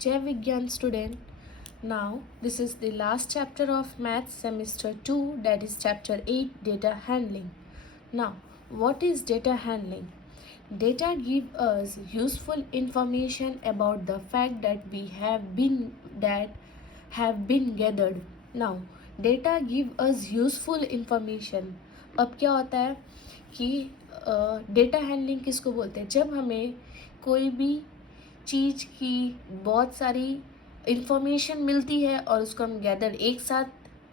Jai Vigyan student. Now, this is the last chapter of Maths semester 2, that is chapter 8, data handling. Now, what is data handling? Data give us useful information about the fact that have been gathered. Now, data give us useful information. अब क्या होता है कि data handling किसको बोलते हैं? जब हमें कोई भी चीज़ की बहुत सारी इंफॉर्मेशन मिलती है और उसको हम गैदर एक साथ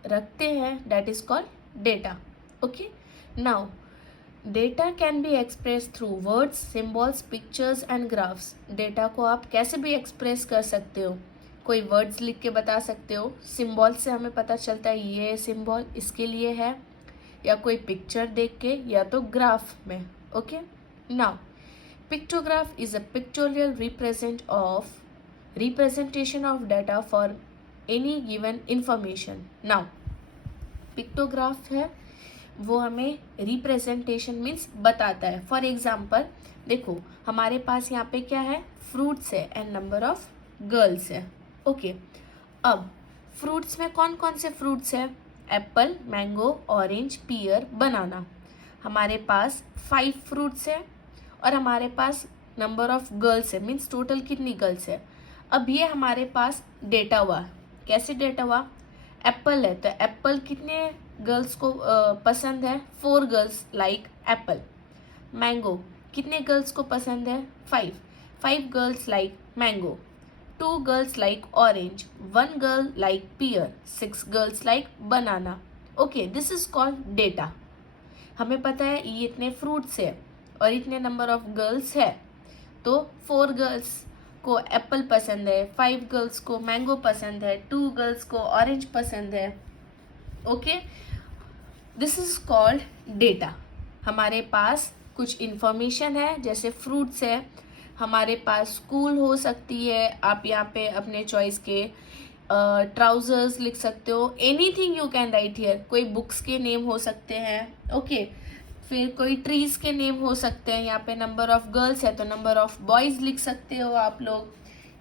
रखते हैं, that is called data. Okay, now data can be express through words, symbols, pictures and graphs. Data को आप कैसे भी एक्सप्रेस कर सकते हो. कोई वर्ड्स लिख के बता सकते हो, सिम्बॉल से हमें पता चलता है ये सिम्बॉल इसके लिए है, या कोई पिक्चर देख के, या तो ग्राफ में. Okay, now pictograph is a pictorial representation of data for any given information. Now, pictograph है वो हमें रिप्रेजेंटेशन मीन्स बताता है. फॉर एग्जाम्पल देखो, हमारे पास यहाँ पे क्या है, फ्रूट्स है एंड नंबर ऑफ गर्ल्स है. ओके, अब फ्रूट्स में कौन कौन से फ्रूट्स है? एप्पल, मैंगो, ऑरेंज, पियर, बनाना. हमारे पास 5 फ्रूट्स है और हमारे पास नंबर ऑफ गर्ल्स है, मीन्स टोटल कितनी गर्ल्स है. अब ये हमारे पास डेटा हुआ. कैसे डेटा हुआ? एप्पल है तो एप्पल कितने गर्ल्स को पसंद है? 4 गर्ल्स लाइक एप्पल. मैंगो कितने गर्ल्स को पसंद है? 5 girls like mango. 2 girls like orange, 1 girl like pear, 6 girls like banana. Okay, this is called data. हमें पता है ये इतने फ्रूट्स है और इतने नंबर ऑफ गर्ल्स है, तो 4 गर्ल्स को एप्पल पसंद है, 5 गर्ल्स को मैंगो पसंद है, 2 गर्ल्स को ऑरेंज पसंद है. Okay, this is called data. हमारे पास कुछ इंफॉर्मेशन है, जैसे फ्रूट्स है, हमारे पास स्कूल हो सकती है, आप यहाँ पे अपने चॉइस के ट्राउजर्स लिख सकते हो, anything you can write here. कोई बुक्स के नेम हो सकते हैं. ओके, फिर कोई ट्रीज़ के नेम हो सकते हैं. यहाँ पे नंबर ऑफ गर्ल्स है तो नंबर ऑफ बॉयज़ लिख सकते हो आप लोग.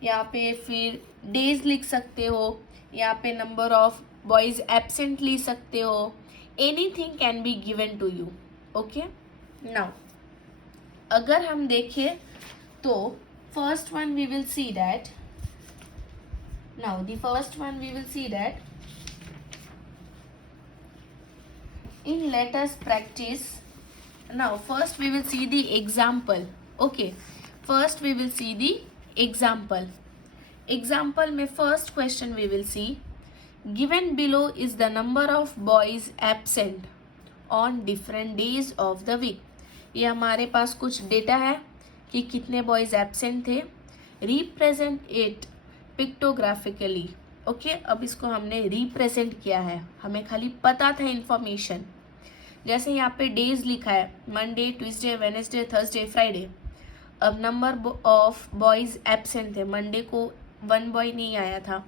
यहाँ पे फिर डेज लिख सकते हो. यहाँ पे नंबर ऑफ बॉयज़ एब्सेंट लिख सकते हो. Anything can be given to you. Okay, now अगर हम देखें तो first one we will see that in let us practice. Now first we will see the example. Okay, first we will see the example. Example में first question we will see, given below is the number of boys absent on different days of the week. ये हमारे पास कुछ data है कि कितने boys absent थे. Represent it pictographically. Okay, अब इसको हमने रिप्रेजेंट किया है, हमें खाली पता था इंफॉर्मेशन. जैसे यहाँ पे डेज लिखा है, Monday, Tuesday, Wednesday, Thursday, Friday. अब नंबर ऑफ बॉयज़ एब्सेंट थे. मंडे को 1 बॉय नहीं आया था,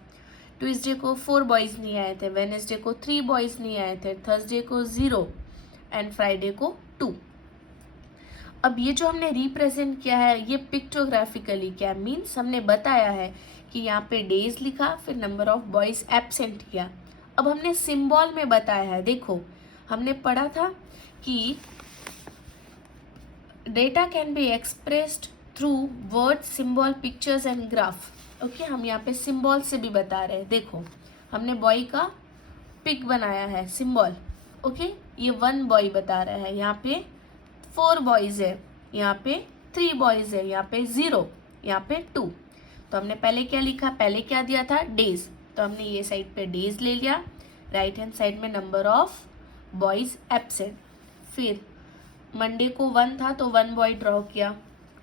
ट्यूसडे को 4 बॉयज़ नहीं आए थे, वेडनेसडे को 3 बॉयज़ नहीं आए थे, थर्सडे को 0 एंड फ्राइडे को 2. अब ये जो हमने रिप्रेजेंट किया है ये पिक्टोग्राफिकली क्या मीन्स हमने बताया है कि यहाँ पे डेज लिखा, फिर नंबर ऑफ बॉयज़ एब्सेंट किया. अब हमने सिंबल में बताया है. देखो, हमने पढ़ा था कि data can be expressed through word, symbol, pictures and graph. Okay, हम यहाँ पे सिंबल से भी बता रहे हैं. देखो, हमने बॉय का पिक बनाया है, सिंबल. ओके, ये 1 बॉय बता रहा है, यहाँ पे 4 बॉयज़ है, यहाँ पे 3 बॉयज़ है, यहाँ पे 0, यहाँ पे 2. तो हमने पहले क्या लिखा, पहले क्या दिया था, डेज. तो हमने ये साइड पे डेज ले लिया, राइट हैंड साइड में नंबर ऑफ बॉयज़ एब्सेंट. फिर मंडे को 1 था तो 1 बॉय ड्रॉ किया,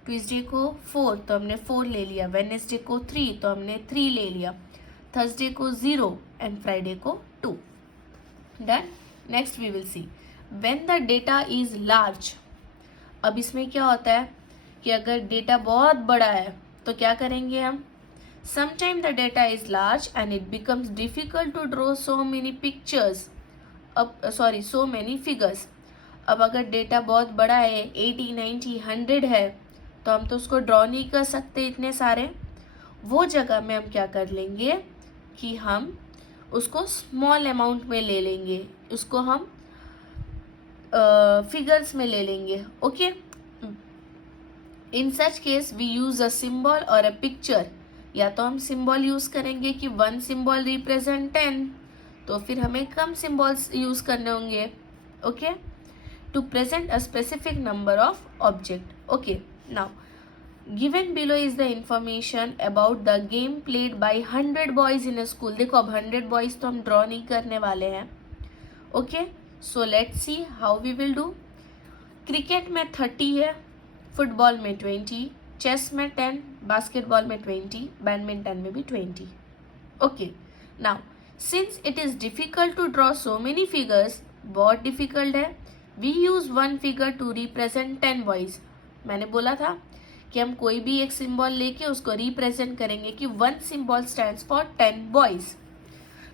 ट्यूसडे को 4 तो हमने 4 ले लिया, वेडनेसडे को 3 तो हमने 3 ले लिया, थर्सडे को 0 एंड फ्राइडे को 2. Done. Next we will see when the data is large. अब इसमें क्या होता है कि अगर डेटा बहुत बड़ा है तो क्या करेंगे हम, sometime the data is large and it becomes difficult to draw so many pictures, so many figures. अब अगर डेटा बहुत बड़ा है, 80, 90, 100 है, तो हम तो उसको ड्रॉ नहीं कर सकते इतने सारे. वो जगह में हम क्या कर लेंगे कि हम उसको स्मॉल अमाउंट में ले लेंगे, उसको हम फिगर्स में ले लेंगे. Okay, in such case we use a symbol और अ पिक्चर. या तो हम सिंबल यूज करेंगे कि 1 सिंबल रिप्रेजेंट 10, तो फिर हमें कम सिंबल्स यूज करने होंगे. Okay, to present a specific number of object. Okay, now given below is the information about the game played by 100 boys in a school. देखो अब 100 बॉयज तो हम ड्रॉ नहीं करने वाले हैं. Okay, so let's see how we will do. Cricket में 30 है, फुटबॉल में 20, चेस में 10, बास्केटबॉल में 20, बैडमिंटन में भी 20. Okay, now since it is difficult to draw so many figures, बहुत डिफिकल्ट है, we use 1 figure to represent 10 boys. मैंने बोला था कि हम कोई भी एक सिंबल लेके उसको रिप्रेजेंट करेंगे कि 1 symbol stands for 10 boys.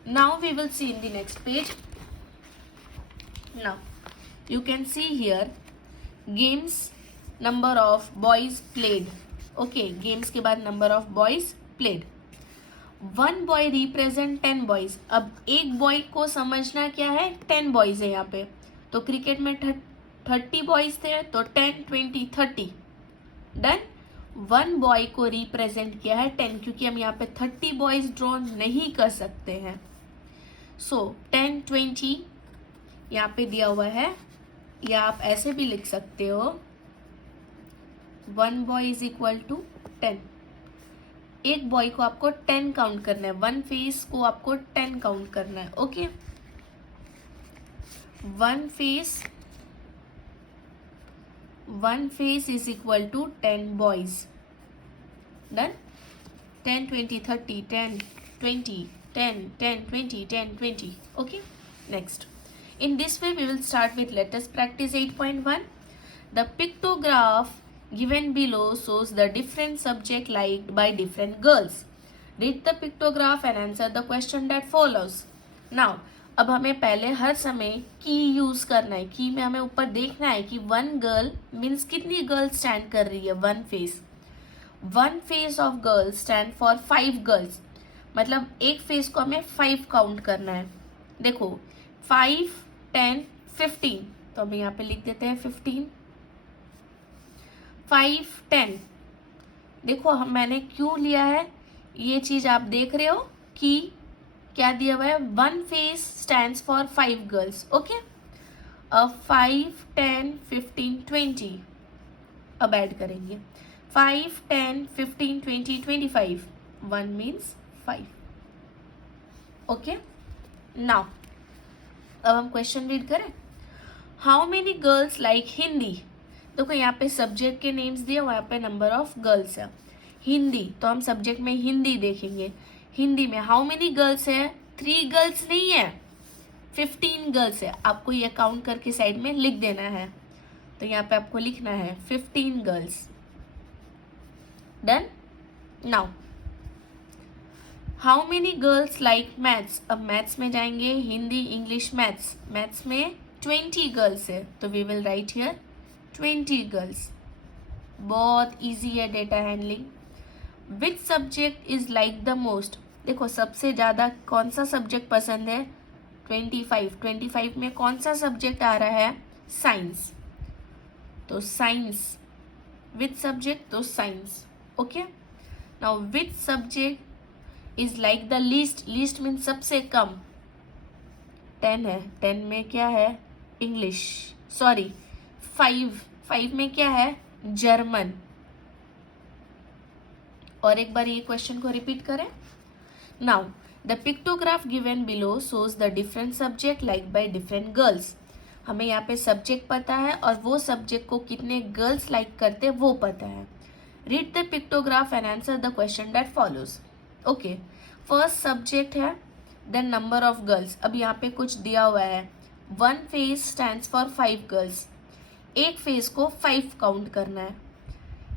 Now we will see in the next page. Now you can see here games, number of boys played. Okay, games के बाद number of boys played. 1 boy represent 10 boys. अब एक boy को समझना क्या है, 10 boys है यहाँ पे. तो क्रिकेट में 30 बॉयज थे, तो 10, 20, 30 डन. 1 बॉय को रिप्रेजेंट किया है 10, क्योंकि हम यहाँ पे 30 बॉयज ड्रॉ नहीं कर सकते हैं. सो 10, 20 यहाँ पे दिया हुआ है, या आप ऐसे भी लिख सकते हो 1 बॉय इज इक्वल टू 10. एक बॉय को आपको 10 काउंट करना है, 1 फेस को आपको 10 काउंट करना है. Okay, 1 face is equal to 10 boys. Done. 10, 20, 30, 10, 20, 10, 10, 20, 10, 20. Okay, next. In this way, we will start with let us practice 8.1. The pictograph given below shows the different subject liked by different girls. Read the pictograph and answer the question that follows. Now, अब हमें पहले हर समय की use करना है. की में हमें ऊपर देखना है कि 1 गर्ल मीन्स कितनी गर्ल स्टैंड कर रही है. 1 face. 1 face of girl stand for 5 girls. मतलब एक फेस को हमें 5 काउंट करना है. देखो 5, 10, 15, तो हम यहाँ पे लिख देते हैं 15. 5, 10. देखो मैंने क्यों लिया है ये चीज आप देख रहे हो कि क्या दिया हुआ है. 1 face stands for 5 girls. Okay, अब 5, 10, 15, 20 अब ऐड करेंगे. 5, 10, 15, 20, 25. 1 मीन्स 5. ओके, नाउ अब हम क्वेश्चन रीड करें. How many girls like Hindi. देखो यहाँ पे सब्जेक्ट के नेम्स दिए, वहाँ पे नंबर ऑफ गर्ल्स है. हिंदी, तो हम सब्जेक्ट में हिंदी देखेंगे. हिंदी में हाउ मेनी गर्ल्स है, 3 गर्ल्स नहीं है, 15 गर्ल्स है. आपको ये काउंट करके साइड में लिख देना है. तो यहाँ पे आपको लिखना है 15 girls. Done. Now how many girls like maths. अब मैथ्स में जाएंगे, हिंदी, इंग्लिश, मैथ्स. मैथ्स में 20 गर्ल्स है, तो we will write here 20 girls. बहुत इजी है data handling. Which subject is like the most. देखो सबसे ज़्यादा कौन सा सब्जेक्ट पसंद है, 25. 25 में कौन सा सब्जेक्ट आ रहा है, साइंस. तो साइंस. विच सब्जेक्ट, तो science. Okay, now which subject is like the least. Least means सबसे कम. 10 है, 10 में क्या है, इंग्लिश. सॉरी 5 में क्या है, जर्मन. और एक बार ये क्वेश्चन को रिपीट करें. Now the pictograph given below shows the different subject like by different girls. हमें यहाँ पे सब्जेक्ट पता है और वो सब्जेक्ट को कितने गर्ल्स लाइक करते हैं वो पता है. Read the pictograph and answer the question that follows. Okay, first subject है, देन नंबर ऑफ गर्ल्स. अब यहाँ पे कुछ दिया हुआ है. 1 फेस स्टैंड्स फॉर 5 गर्ल्स. एक फेस को 5 काउंट करना है.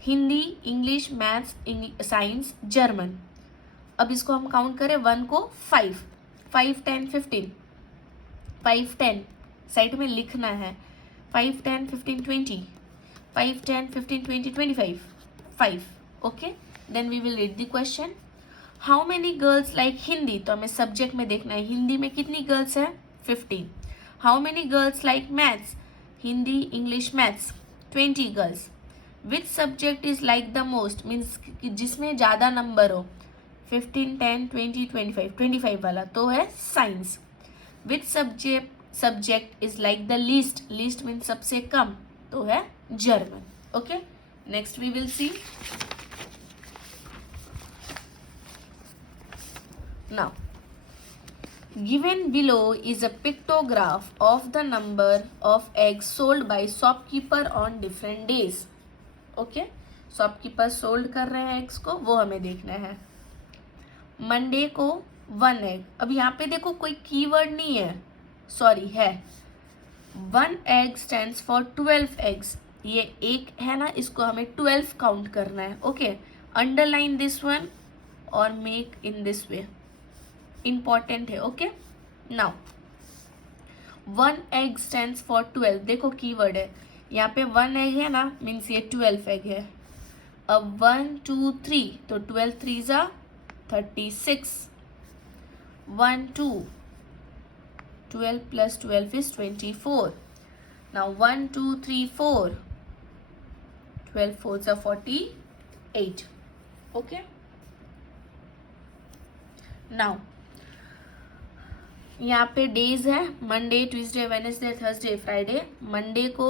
Hindi, English, maths, science, German. अब इसको हम काउंट करें, 1 को 5, 5, 10, 15. 5, 10 साइड में लिखना है. 5, 10, 15, 20. 5, 10, 15, 20, 25. 5. Okay, then we will read the question. How many girls like Hindi, तो हमें सब्जेक्ट में देखना है हिंदी में कितनी गर्ल्स है 15. How many girls like maths, Hindi English maths 20 girls. Which subject is like the most, means जिसमें ज़्यादा नंबर हो 15 10 20 25, 25 वाला तो है science. Which subject is like the least, least means सबसे कम तो है German. Okay, next we will see. Now, given below is a pictograph of the number of eggs sold by shopkeeper on different days. Okay, shopkeeper sold कर रहे हैं eggs को, वो हमें देखना है. मंडे को 1 egg. अब यहाँ पे देखो कोई कीवर्ड नहीं है, सॉरी है. 1 egg stands for 12 eggs. ये एक है ना, इसको हमें 12 काउंट करना है. ओके, अंडरलाइन दिस वन और make in this way, important है. Okay, now 1 egg stands for 12. देखो कीवर्ड है यहाँ पे 1 egg है ना, मीन्स ये 12 egg है. अब 1 2 3 तो 12 3 जा 36. 1 2 12 plus 12 is 24. Now 1 2 3 4 12 4 are 48. Okay, now यहाँ पे डेज है Monday Tuesday Wednesday Thursday Friday. Monday को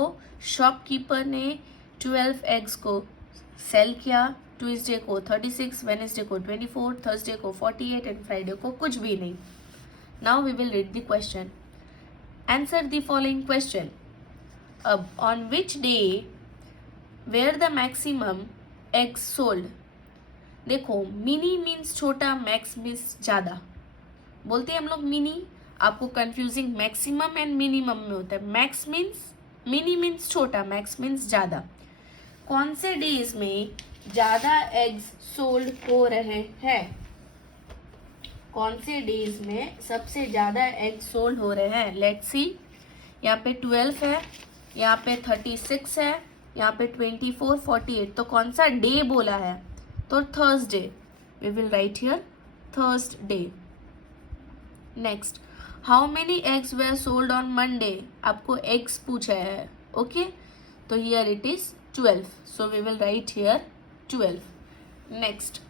शॉपकीपर ने 12 एग्स को सेल किया, ट्यूसडे को 36, वेडनेसडे को 24, थर्सडे को 48 एंड फ्राइडे को कुछ भी नहीं. Now we will read the question. Answer the following question. अब on which day were the maximum eggs sold. देखो मिनी मीन्स छोटा, मैक्स मीन्स ज़्यादा. बोलते हैं हम लोग मिनी, आपको कंफ्यूजिंग मैक्सिमम एंड मिनिमम में होता है. मैक्स मीन्स, मिनी मीन्स छोटा, मैक्स मीन्स ज़्यादा. कौन से डेज में ज़्यादा एग्स सोल्ड हो रहे हैं, कौन से डेज में सबसे ज़्यादा एग्स सोल्ड हो रहे हैं. Let's see. यहाँ पे 12 है, यहाँ पे 36 है, यहाँ पे 24 48. तो कौन सा डे बोला है, तो Thursday. We will write here Thursday. Next, how many eggs were sold on Monday. आपको एग्स पूछा है. ओके, तो here it is 12, so we will write here 12. Next,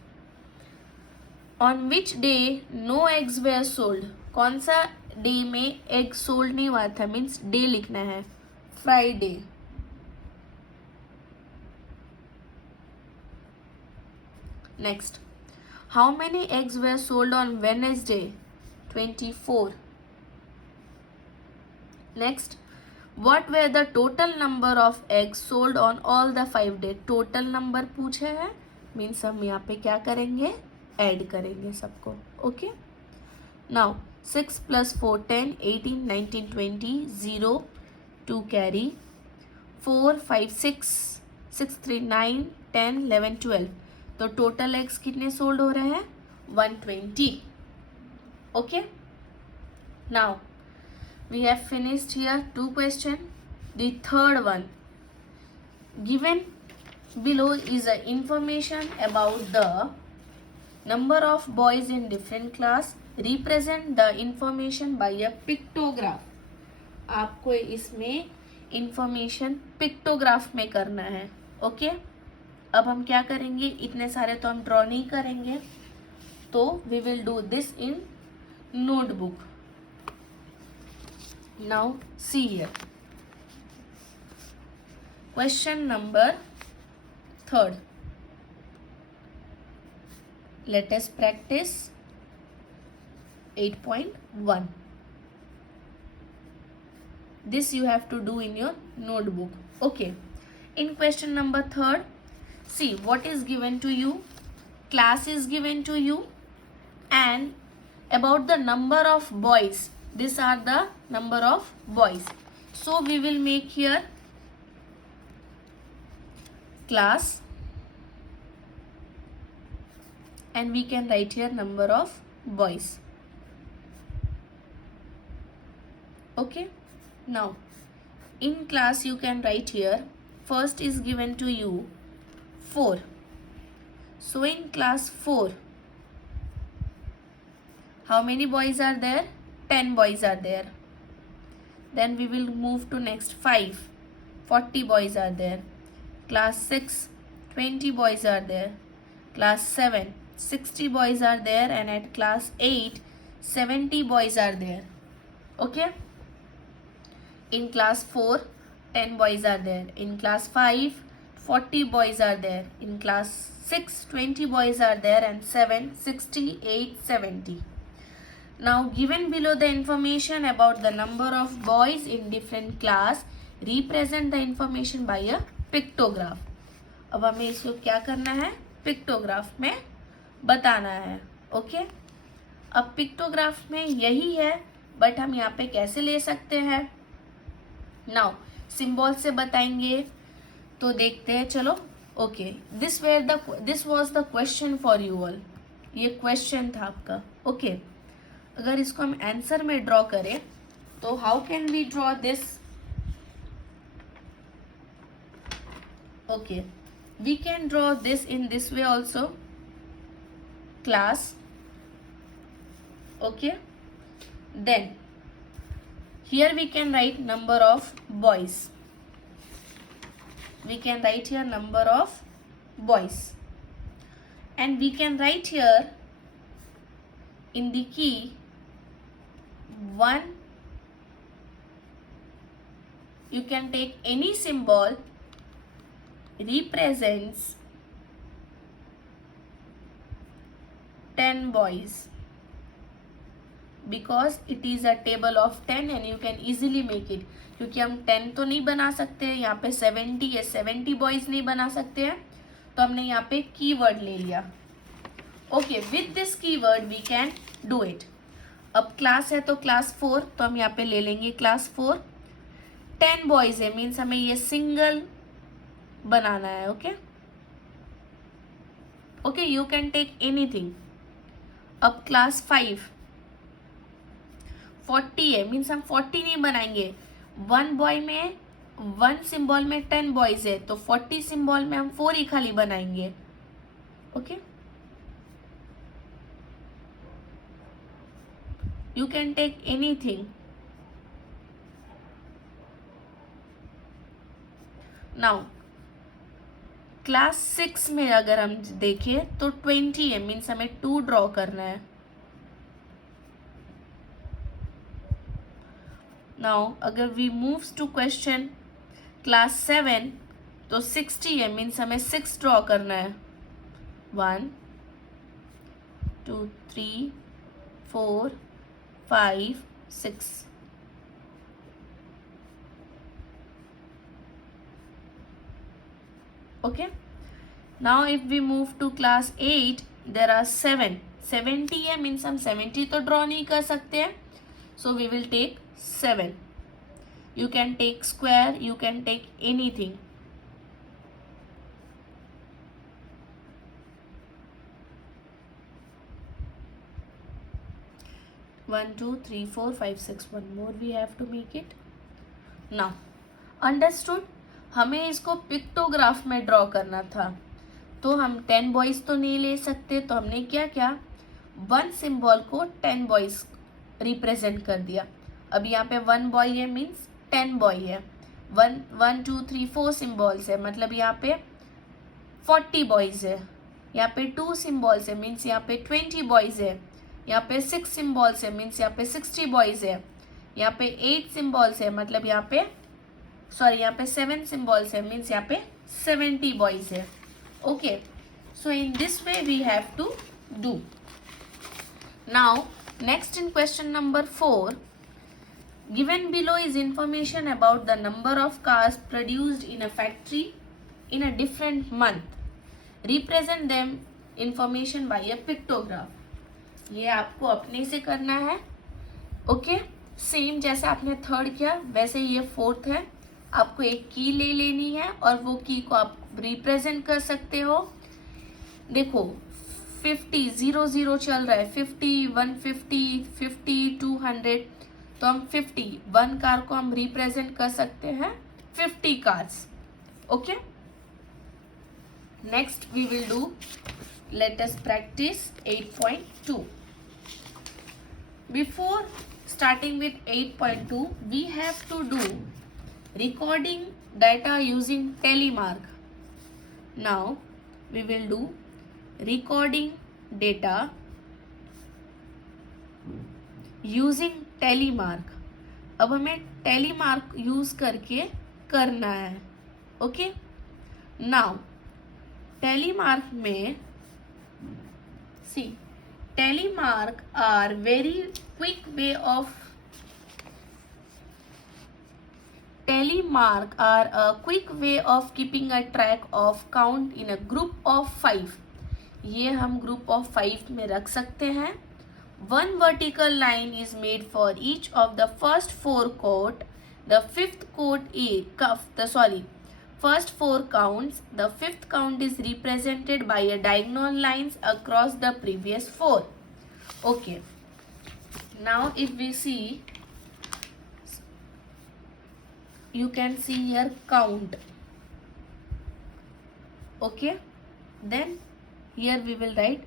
on which day no eggs were sold. कौन सा day में egg sold नहीं हुआ था, मीन्स डे लिखना है Friday. Next, how many eggs were sold on Wednesday 24. Next, what were the total number of eggs sold on all the 5 days. Total number पूछे हैं, मीन्स हम यहाँ पे क्या करेंगे, ऐड करेंगे सबको. Okay, now 6 + 4 10 18 19 20 0 2 carry 4 5 6 6 3 9 10 11 12. तो टोटल एग्स कितने सोल्ड हो रहे हैं 120. Okay, now we have finished here 2 questions. The third one, given below is a information about the number of boys in different class. Represent the information by a pictograph. आपको इसमें information pictograph में करना है. Okay, अब हम क्या करेंगे, इतने सारे तो हम ड्रॉ नहीं करेंगे, तो we will do this in notebook. Now see here. Question number 3rd. Let us practice 8.1. This you have to do in your notebook. Okay. In question number 3rd, see what is given to you. Class is given to you and about the number of boys. These are the number of boys. So we will make here class and we can write here number of boys. Okay, now in class you can write here, first is given to you 4. So in class 4 How many boys are there? 10 boys are there. Then we will move to next 5. 40 boys are there. Class 6, 20 boys are there. Class 7, 60 boys are there, and at class 8, 70 boys are there. Okay? In class 4, 10 boys are there. In class 5, 40 boys are there. In class 6, 20 boys are there, and 7, 60, 8, 70. Now given below the information about the number of boys in different class, represent the information by a pictograph. अब हमें इसको क्या करना है? Pictograph में बताना है. Okay, अब पिक्टोग्राफ में यही है, बट हम यहाँ पे कैसे ले सकते हैं? नाउ सिंबल से बताएंगे, तो देखते हैं. चलो. Okay, this was the question for you all. ये क्वेश्चन था आपका. ओके, अगर इसको हम आंसर में ड्रॉ करें, तो how can we draw this? Okay, we can draw this in this way also. Class. Okay, then here we can write number of boys. We can write here number of boys, and we can write here in the key 1. You can take any symbol represents 10 boys, because it is a table of 10 and you can easily make it. क्योंकि हम 10 तो नहीं बना सकते हैं, यहाँ पे 70 या 70 बॉयज नहीं बना सकते हैं, तो हमने यहाँ पे कीवर्ड ले लिया. Okay, with this keyword we can do it. अब क्लास है तो क्लास 4, तो हम यहाँ पे ले लेंगे क्लास 4. 10 बॉयज है, मीन्स हमें ये सिंगल बनाना है. Okay, okay, you can take anything. अब क्लास 5, 40 है, मीन्स हम 40 नहीं बनाएंगे. 1 बॉय में 1 सिंबल में 10 बॉयज है, तो 40 सिंबल में हम 4 ही खाली बनाएंगे. Okay, you can take anything. Now class 6 में अगर हम देखें तो 20 है, मीन्स हमें 2 ड्रॉ करना है. नाउ अगर we moves to question class 7, तो 60 है, मीन्स हमें 6 ड्रॉ करना है. 1 2 3 4 5 6. Okay, now if we move to class 8, there are 7. 70 है, मीन्स हम 70 तो ड्रॉ नहीं कर सकते हैं, so we will take 7. You can take square, you can take anything. One, 2, 3, 4, 5, 6. One more we have to make it. Now, understood? हमें इसको pictograph में ड्रॉ करना था, तो हम 10 बॉयज तो नहीं ले सकते, तो हमने क्या किया? 1 सिंबल को 10 बॉयज रिप्रेजेंट कर दिया. अब यहाँ पे 1 बॉय है, मीन्स 10 बॉय है. 1 2 3 4 सिंबल्स है, मतलब यहाँ पे 40 बॉयज है. यहाँ पे 2 सिंबल्स है, मीन्स यहाँ पे 20 बॉयज है. यहाँ पे 6 सिंबल्स है, मीन्स यहाँ पे 60 बॉयज है. यहाँ पे 8 सिंबल्स है, मतलब यहाँ पे यहाँ पे 7 सिंबल्स है, मीन्स यहाँ पे 70 बॉयज है. Okay, so in this way we have to do. Now next in question number 4, given below is information about the number of cars produced in a factory in a different month. Represent them information by a pictograph. ये आपको अपने से करना है. Okay, same जैसा आपने third किया वैसे ये 4th है. आपको एक की ले लेनी है और वो की को आप रिप्रेजेंट कर सकते हो. देखो 50 0 0 चल रहा है, 50 150 50 200, तो हम 50 1 कार को हम रिप्रेजेंट कर सकते हैं 50 cars. Okay, next we will do, let us practice 8.2. before starting with 8.2 we have to do recording data using telemark. Now we will do recording data using telemark. अब हमें telemark यूज करके करना है. Okay, now telemark में see, telemark are very quick way of telemark are a quick way of keeping a track of count in a group of 5. ये हम group of 5 में रख सकते हैं. One vertical line is made for each of the first 4 quote. The fifth quote is first 4 counts. The fifth count is represented by a diagonal lines across the previous 4. Okay. Now if we see, you can see here count. Okay. Then here we will write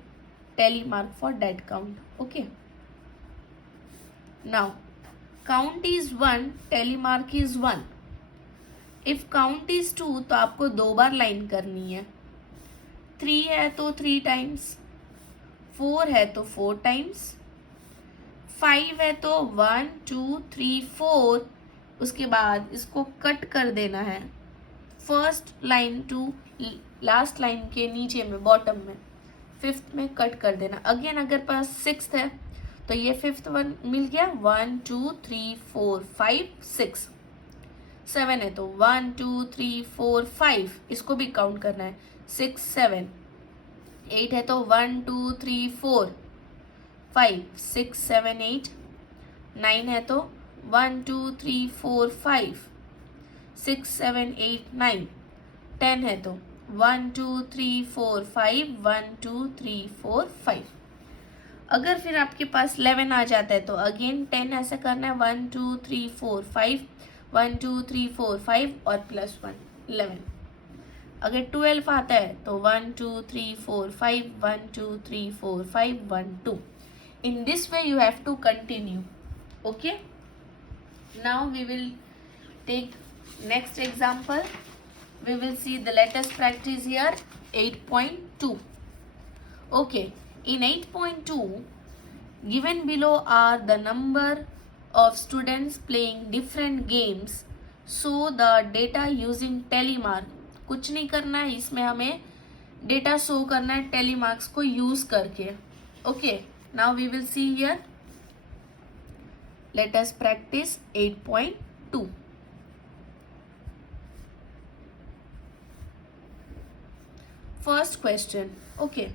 telemark for that count. Okay. Now count is 1, telemark is 1. If count is 2 तो आपको 2 बार line करनी है. 3 है तो 3 times, 4 है तो 4 times, 5 है तो 1 2 3 4. उसके बाद इसको कट कर देना है first line to last line के नीचे में बॉटम में, फिफ्थ में कट कर देना. अगेन अगर पास सिक्स्थ है तो ये फिफ्थ वन मिल गया. 1 2 3 4 5 6. 7 है तो 1 2 3 4 5, इसको भी काउंट करना है. 6 7. 8 है तो 1 2 3 4 5 6 7 8. 9 है तो 1 2 3 4 5 6 7 8 9. 10 है तो 1 2 3 4 5 1 2 3 4 5. अगर फिर आपके पास 11 आ जाता है तो अगेन 10 ऐसा करना है. 1 2 3 4 5 1 2 3 4 5 और प्लस 1 11. अगर 12 आता है तो 1 2 3 4 5 1 2 3 4 5 1 2. In this way you have to continue. Okay. Now we will take next example. We will see the latest practice here 8.2. Okay, in 8.2 given below are the number of students playing different games. So the data using telemark. कुछ नहीं करना है इसमें, हमें data show करना है telemarks को use करके. Okay, now we will see here. Let us practice 8.2. First question. Okay,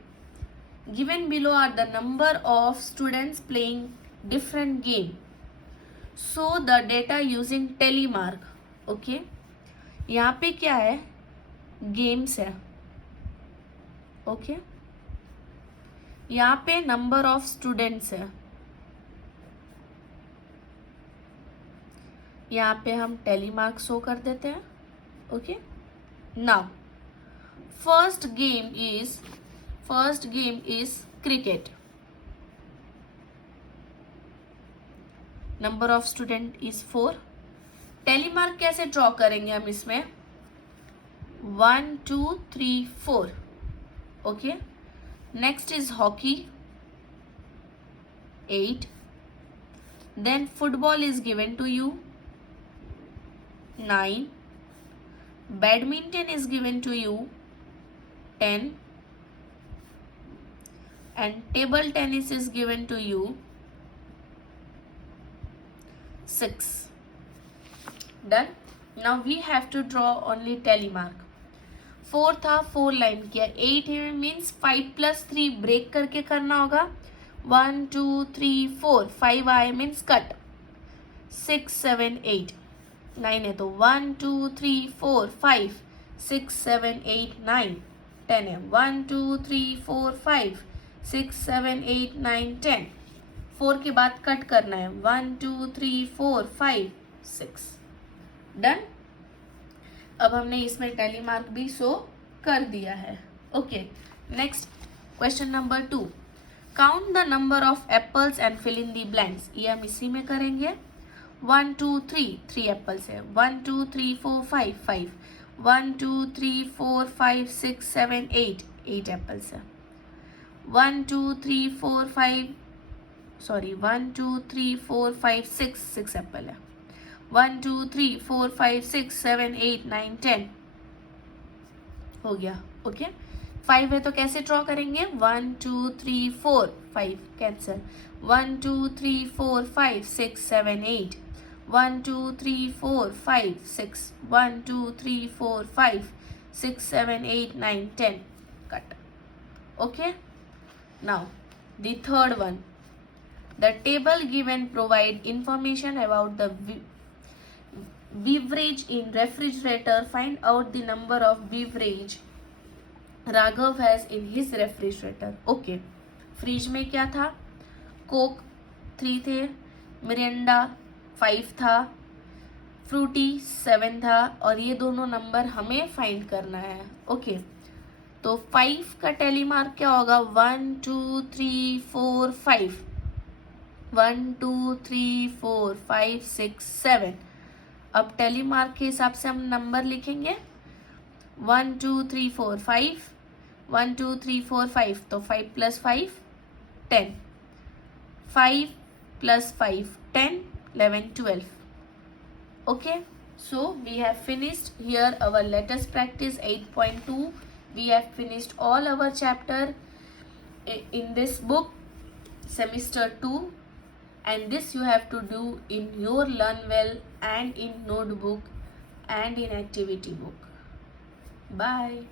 given below are the number of students playing different game. So the data using telemark. Okay, यहाँ पे क्या है, games है. Okay, यहाँ पे number of students है. यहाँ पे हम टेलीमार्क शो कर देते हैं. Okay, now first game is cricket. Number of student is 4. Tally mark कैसे ड्रॉ करेंगे हम इसमें? 1 2 3 4. Okay, next is hockey 8. Then football is given to you 9. Badminton is given to you 10. and table tennis is given to you 6. Done. Now we have to draw only telemark. 4 था, 4 line किया. 8 means 5 + 3 break करके करना होगा. 1 2 3 4 5 आए means cut. 6 7 8. 9 है तो 1 2 3 4 5 6 7 8 9. 10 है 1 2 3 4 5 6 7 8 9 10. 4 के बाद कट करना है. 1 2 3 4 5 6. डन. अब हमने इसमें टेलीमार्क भी शो कर दिया है. Okay, next question number 2. Count the number of apples and fill in the blanks, ये हम इसी में करेंगे. 1 2 3, 3 एप्पल्स है. 1 2 3 4 5, 5. 1 2 3 4 5 6 7 8, 8 एप्पल्स है. 1 2 3 4 5, सॉरी 1 2 3 4 5 6, 6 एप्पल है. 1 2 3 4 5 6 7 8 9 10 हो गया. ओके 5 है तो कैसे ड्रॉ करेंगे? 1 2 3 4 5 cancel. 1 2 3 4 5 6 7 8. 1 2 3 4 5 6. 1 2 3 4 5 6 7 8 9 10 cut. Okay, now the third one. The table given provide information about the beverage in refrigerator. Find out the number of beverage Raghav has in his refrigerator. Okay, fridge में क्या था? Coke 3 थे, Mirinda 5 था, Frooti 7 था, और ये दोनों number हमें फाइंड करना है. ओके तो 5 का टेली मार्क क्या होगा? 1 2 3 4 5. 1 2 3 4 5 6 7. अब टेली मार्क के हिसाब से हम नंबर लिखेंगे. 1 2 3 4 5. 1 2 3 4 5, तो 5 + 5 10. 5 + 5 10 11 12. Okay, so we have finished here our let us practice 8.2. We have finished all our chapter in this book, semester 2, and this you have to do in your Learn Well and in notebook and in activity book. Bye.